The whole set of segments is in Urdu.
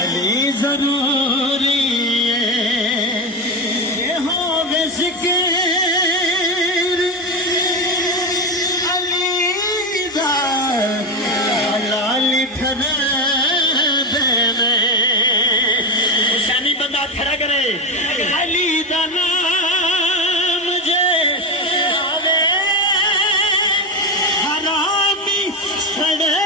علی ضروری ہے ہو ذکر علی دا علی ٹھہرے دینے شانی بندہ کھڑا کرے علی دا نام مجھے آوے حرامی سڑے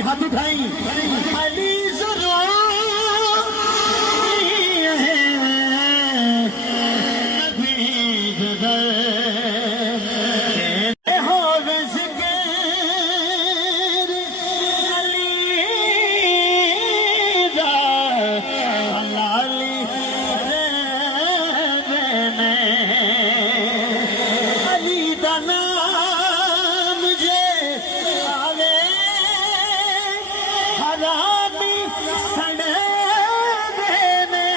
ہاتھ اٹھائی علی ضروری ہے نبی دے ہو ذکر علی دا علی دینے علی دا نام مجھے آوے حرامی سڑے دینے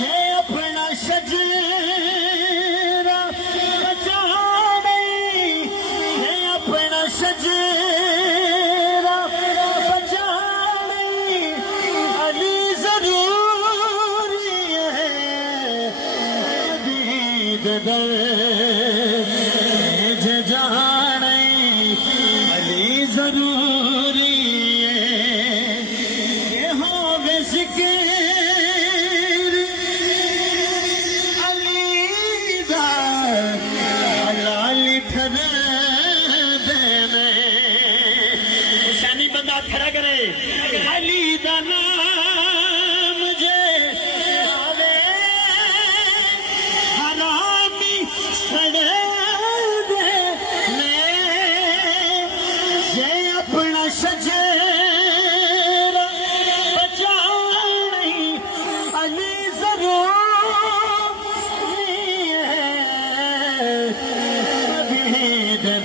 یہ اپنا شجرہ بچانے یہ اپنا شجرہ بچانے علی ضروری ہے دید در جانے علی ضروری بندہ کھڑا کرے علی دا نام مجھے آوے حرامی سڑے دینے یہ اپنا شجرہ بچانے علی ضروری ہے نبی دے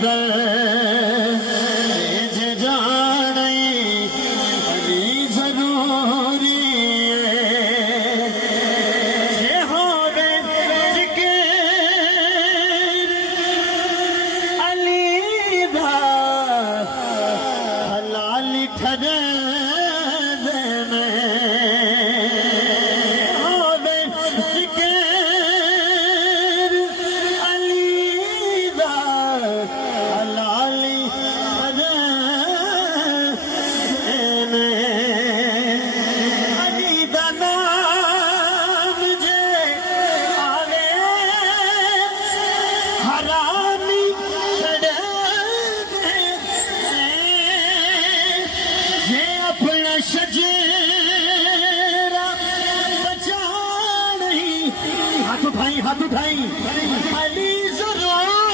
ہاتھ اٹھائی علی ضرور